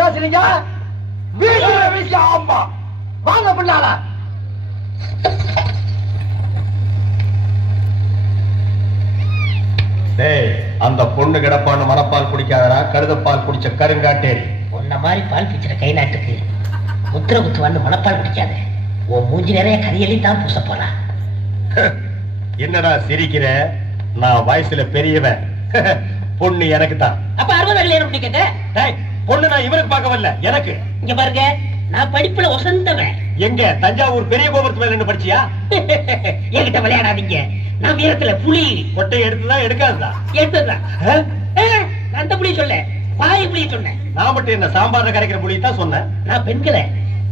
பேசுறீங்க? வீட்டுல ஆமா வாங்க பின்னால. அந்த பொண்ணு கிடப்பான்னு மனப்பால் குடிக்காதரா, கருதப்பால் குடிச்ச கருங்காட்டேரி. உன்ன மாதிரி பால் பிச்சுற கை நாட்டுக்கு முத்திர குத்துவான்னு மனப்பால் குடிக்காத. உன் மூஞ்சி நிறைய கரியலி தான் பூச போறா. என்னடா சிரிக்கிற? நான் வயசுல பெரியவன். பொண்ணு எனக்கு தான். அப்ப 60 கல்யாணம் பண்ணிக்கங்க. பொண்ணு நான் இவருக்கு பார்க்க வரல, எனக்கு. இங்க பாருங்க, நான் படிப்புல ஒசந்தவன். எங்க தஞ்சாவூர் பெரிய கோபுரத்து மேல என்ன படிச்சியா? என்கிட்ட விளையாடாதீங்க. நான் வீரத்துல புலி. கொட்டை எடுத்துதான் எடுக்காதுதான்? எடுத்ததுதான். அந்த புலி சொல்ல, பாய் புலி சொன்னேன். நான் மட்டும் என்ன சாம்பார்ல கரைக்கிற புலி தான் சொன்னேன். நான் பெண்களை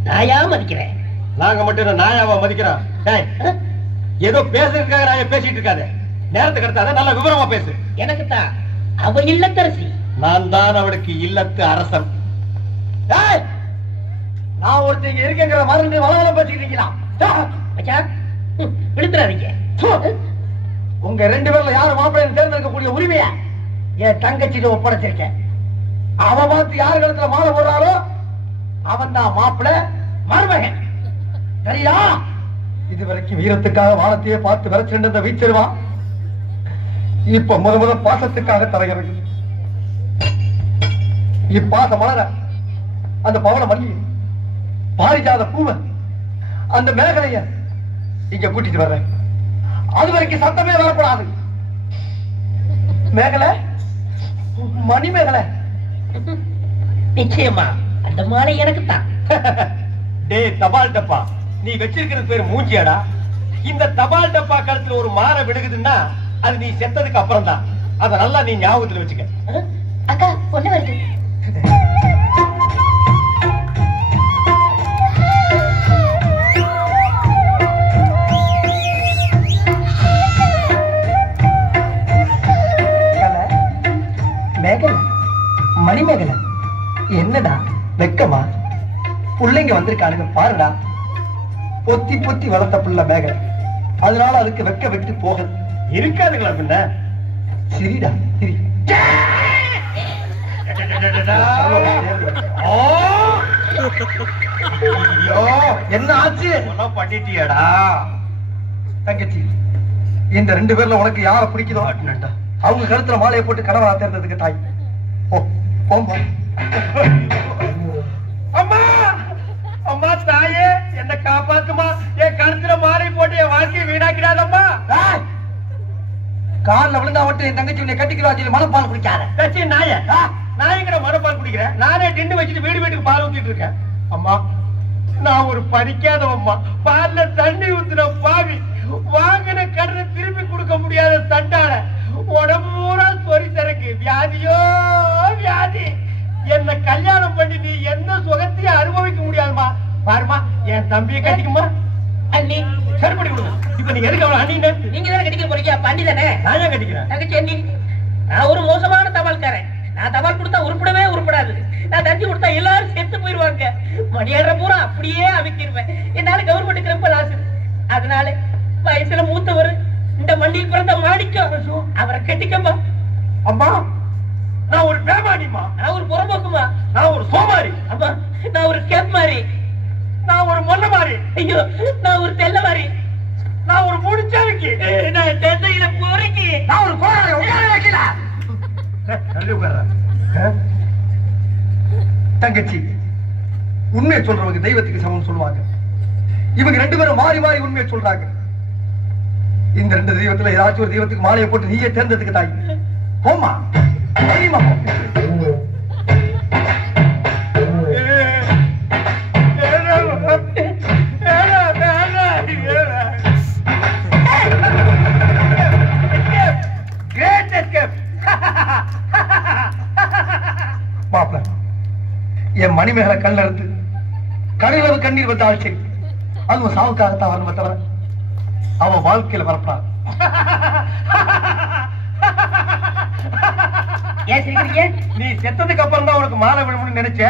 நாயா மதிக்கிறேன். நாங்க மட்டும் என்ன நாயாவா மதிக்கிறோம்? ஏதோ பேசுறதுக்காக நாய பேசிட்டு இருக்காத. நேரத்துக்கு எடுத்தாத, நல்ல விவரமா பேசு. எனக்கு தான் அவ இல்லத்தரசி. நான் தான் அவளுக்கு இல்லத்து அரசன். நான் ஒருத்தங்க இருக்குங்கிற மருந்து வளவளம் பேசிக்கிட்டீங்களா? விழுத்துறாதீங்க. உங்க 2 பேர்ல யாரு மாப்பிள்ளைன்னு தேர்ந்தெடுக்கக்கூடிய உரிமையை என் தங்கச்சிட்டு ஒப்படைச்சிருக்கேன். அவன் பார்த்து யாரு கழுத்துல மாலை போடுறாளோ அவன் தான் மாப்பிள்ளை மருமகன். சரியா? இதுவரைக்கும் வீரத்துக்காக வானத்தையே பார்த்து விரைச்சிருந்த வீச்சிருவான். இப்ப முத பாசத்துக்காக தலைகிறது. இப்பாச மலர அந்த பவன மல்லி பாரிஜாத பூவ அந்த மேகலைய இங்க கூட்டிட்டு வர்றேன். அது வரைக்கும் சத்தமே வரக்கூடாது. மேகலை, மணி மேகலை. நிச்சயமா அந்த மாலை எனக்கு தான். டேய் தபால் டப்பா, நீ வச்சிருக்கிறது பேரு மூஞ்சியாடா? இந்த தபால் டப்பா கழுத்துல ஒரு மாலை விழுகுதுன்னா அது நீ செத்ததுக்கு அப்புறம் தான். அத நல்லா நீ ஞாபகத்துல வச்சுக்க. அக்கா பொண்ணு வருது. மேகலை, மணிமேகலை, என்னடா வெக்கமா? பிள்ளைங்க வந்திருக்கானுங்க பாருடா. பொத்தி பொத்தி வளர்த்த பிள்ளை மேகலை, அதனால அதுக்கு வெக்க விட்டு போக இருக்காதுங்களா பின்ன? சரிடா சரி. என்ன ஆச்சு? பண்ணிட்டியாடா தங்கச்சி? இந்த 2 பேர்ல உனக்கு யார பிடிக்குதோ அவங்க கழுத்துல மாலையை போட்டு கனவா தேர்ந்ததுக்கு தாய். போம்பா. அம்மா அம்மா தாயே, என்ன காப்பாத்துமா. என் கழுத்துல மாலை போட்டு என் வாழ்க்கையை வீணாக்கிறாதம்மா. காலில் விழுந்தா மட்டும் என் தங்கச்சி உன்னை கட்டிக்கலாம். மனப்பால் குடிக்காத நாய. நாயங்கிற மனப்பால் குடிக்கிறேன். நானே டின்னு வச்சுட்டு வீட்டுக்கு பால் ஊத்திட்டு இருக்கேன். அம்மா, நான் ஒரு படிக்காதவம்மா. பால்ல தண்ணி ஊத்துன பாவி, வாங்கின கடனை திருப்பி கொடுக்க முடியாத சண்டால, உடம்பு பூரா சொறி தரக்கு வியாதியோ வியாதி. என்ன கல்யாணம் பண்ணி நீ எந்த சுகத்தையும் அனுபவிக்க முடியாதுமா. பாருமா, என் தம்பியை கட்டிக்குமா. அண்ணி சரிப்படி கொடுங்க. இப்ப நீ எதுக்கு அவளை அண்ணி? நீங்க தானே கட்டிக்க போறீங்க. பண்ணி தானே நான் ஏன் கட்டிக்கிறேன்? தங்கச்சி அண்ணி, நான் ஒரு மோசமான தபால்காரன். நான் தபால் கொடுத்தா உருப்படவே உருப்படாது. நான் தஞ்சி கொடுத்தா எல்லாரும் செத்து போயிருவாங்க. மணியாடுற பூரா அப்படியே அமைக்கிருவேன். என்னால கவர்மெண்ட்டுக்கு ரொம்ப லாஸ். அதனால வயசுல மூத்தவர், இந்த மண்ணில் பிறந்த மாணிக்கம், அவரை கட்டிக்கமா. அம்மா, நான் ஒரு பேமானிமா. நான் ஒரு புறம்போக்குமா. நான் ஒரு சோமாரி. அம்மா, நான் ஒரு கேப் மாதிரி. நான் ஒரு மொல்ல மாதிரி. ஐயோ, நான் ஒரு தெல்ல மாதிரி. நான் ஒரு முடிச்சாவிக்கு. நான் தென்னையில போறீங்க. நான் ஒரு கோழை வைக்கல. தங்கச்சி, உண்மையை சொல்றவங்க தெய்வத்துக்கு சமம் சொல்லுவாங்க. இவங்க 2 பேரும் மாறி மாறி உண்மையை சொல்றாங்க. இந்த 2 தெய்வத்துல ஏதாச்சும் ஒரு தெய்வத்துக்கு மாலையை போட்டு நீயே தேர்ந்ததுக்கு தாய். போமா தெரியுமா? மாப்பிள, என் மணிமேகலை கல்ல இருந்து கடையில கண்ணீர் வந்தால் சரி, அதுவும் சாவுக்காகத்தான் வரணும். தவிர அவன் வாழ்க்கையில வரப்படாது. நீ செத்ததுக்கு அப்புறம் தான் உனக்கு மாலை விழும்னு நினைச்ச.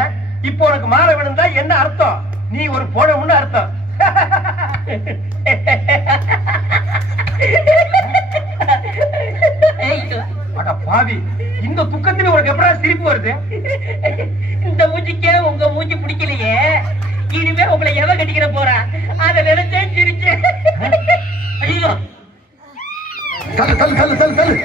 இப்போ உனக்கு மாலை விழுந்தா என்ன அர்த்தம்? நீ ஒரு போடம்னு அர்த்தம். அட பாவி, இந்த துக்கத்துல உனக்கு எப்படா சிரிப்பு வருது? இந்த மூஞ்சிக்கே உங்க மூஞ்சி பிடிக்கலையே, இனிமே உங்களை எவ கட்டிக்கிற போறா அத நினைச்சேன் சிரிச்சேன். ஐயோ தள்ளு தள்ளு தள்ளு தள்ளு தள்ளு.